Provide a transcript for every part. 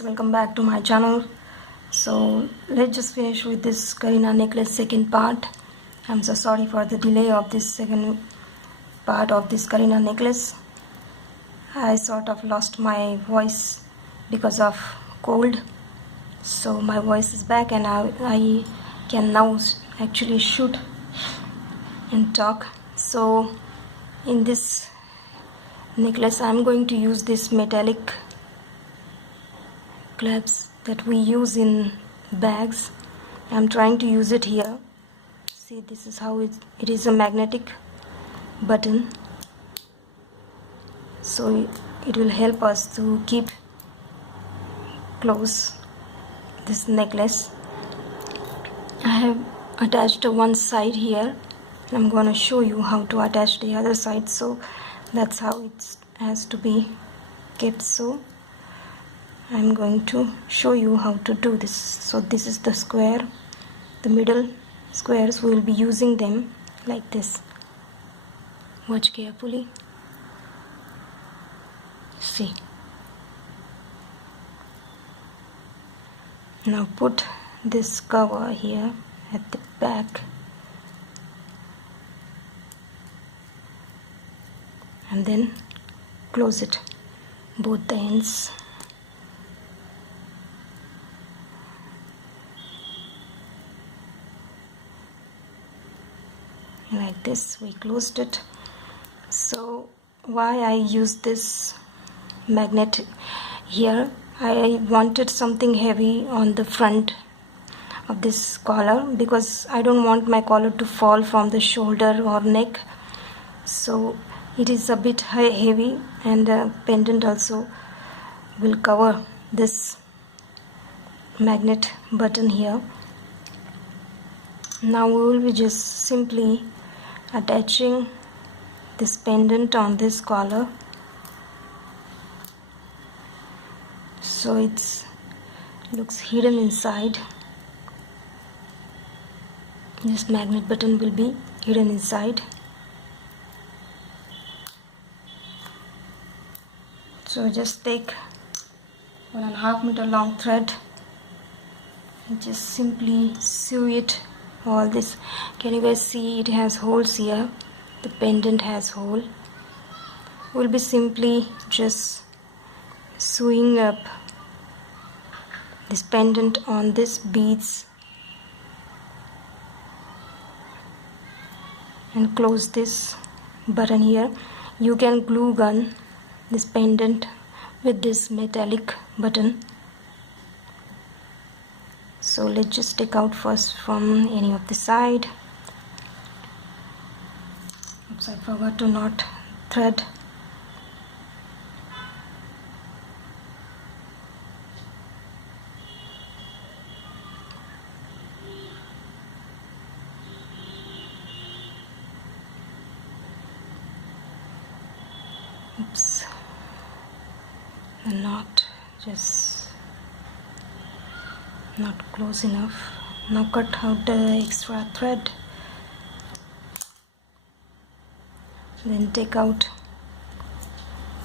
friends, welcome back to my channel. So let's just finish with this KAREENA necklace second part. I'm so sorry for the delay of this second part of this KAREENA necklace. I sort of lost my voice because of cold, so my voice is back and I can now actually shoot and talk. So in this necklace I'm going to use this metallic clasps that we use in bags. I'm trying to use it here. See, this is how it is a magnetic button, so it will help us to keep close this necklace. I have attached one side here. I'm going to show you how to attach the other side, so that's how it has to be kept. So I'm going to show you how to do this. So this is the square, the middle squares. We will be using them like this. Watch carefully. See. Now put this cover here at the back and then close it, both the ends. Like this, we closed it. So why I use this magnet here, I wanted something heavy on the front of this collar because I don't want my collar to fall from the shoulder or neck. So it is a bit heavy, and the pendant also will cover this magnet button here. Now we will be just simply attaching this pendant on this collar, so it looks hidden inside. This magnet button will be hidden inside. So just take 1.5 meter long thread and just simply sew it. All this, can you guys see it has holes here? The pendant has hole. We'll be simply just sewing up this pendant on this beads and close this button here. You can glue gun this pendant with this metallic button. So let's just take out first from any of the side. Oops, I forgot to knot thread. Oops, the knot just not close enough. Now cut out the extra thread, then take out.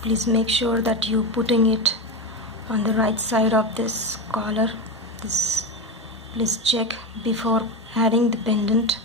Please make sure that you putting it on the right side of this collar. Please check before adding the pendant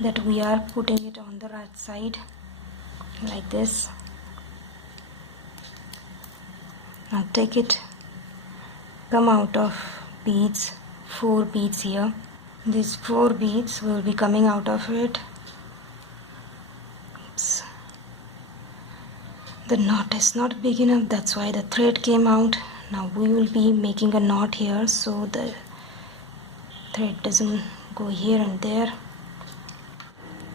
that we are putting it on the right side, like this. Now take it, come out of beads, 4 beads here. These 4 beads will be coming out of it. Oops. The knot is not big enough, that's why the thread came out. Now we will be making a knot here so the thread doesn't go here and there.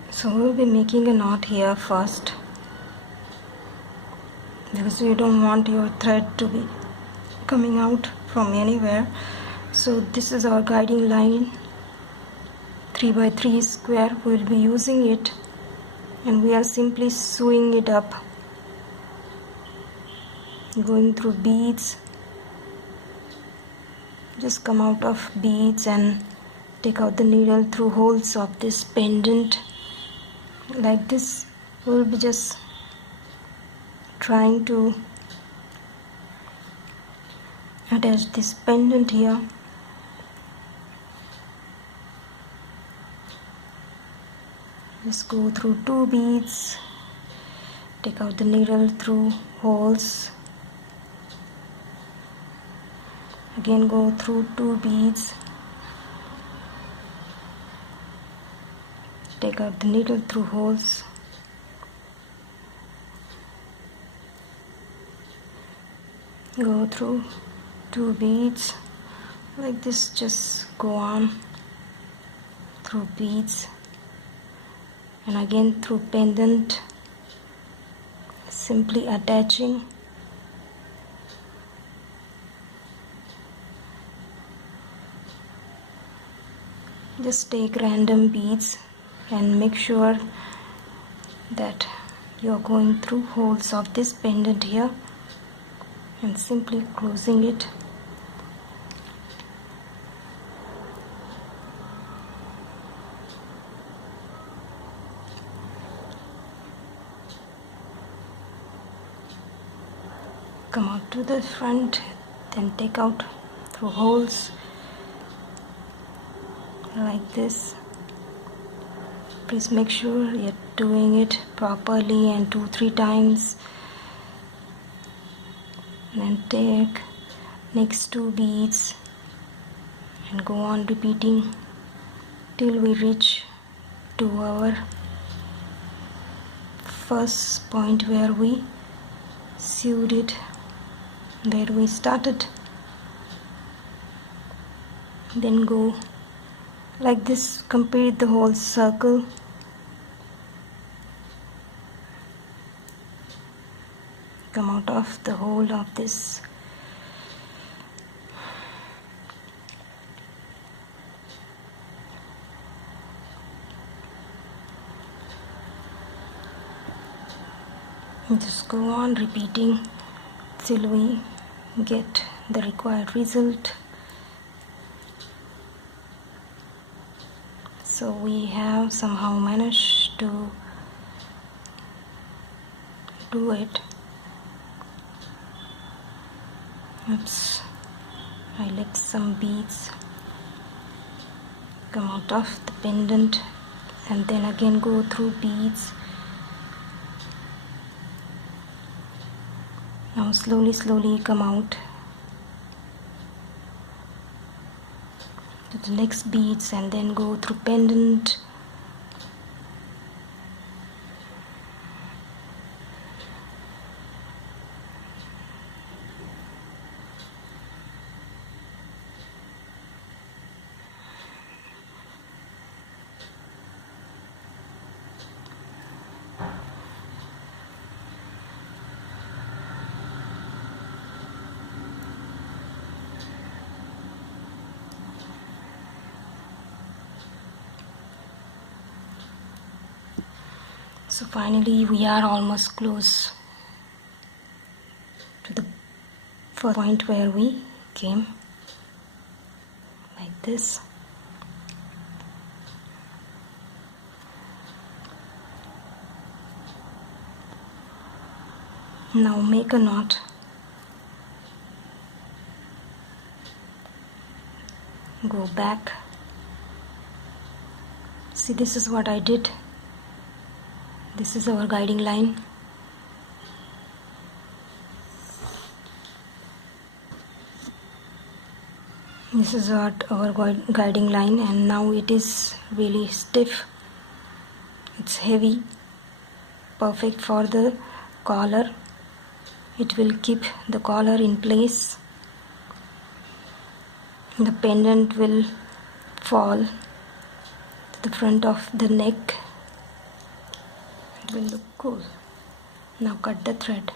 So we will be making a knot here first, because you don't want your thread to be coming out from anywhere. So this is our guiding line, 3 by 3 square. We will be using it and we are simply sewing it up, going through beads. Just come out of beads and take out the needle through holes of this pendant, like this. We will be just trying to attach this pendant here. Just go through 2 beads, take out the needle through holes, again go through 2 beads, take out the needle through holes, go through 2 beads like this, just go on through beads and again through pendant, simply attaching. Just take random beads and make sure that you are going through holes of this pendant here and simply closing it. Come out to the front, then take out through holes like this. Please make sure you're doing it properly and 2-3 times. Then take next 2 beads and go on repeating till we reach to our first point where we sewed it, where we started. Then go like this, complete the whole circle. Come out of the hole of this. Just go on repeating till we get the required result. So we have somehow managed to do it. Oops, I left some beads. Come out of the pendant and then again go through beads. Now slowly come out to the next beads and then go through pendant. So finally we are almost close to the first point where we came, like this. Now make a knot. Go back. See, this is what I did. This is our guiding line. This is what our guiding line, and now it is really stiff. It's heavy, perfect for the collar. It will keep the collar in place. The pendant will fall to the front of the neck. It will look cool. Now cut the thread.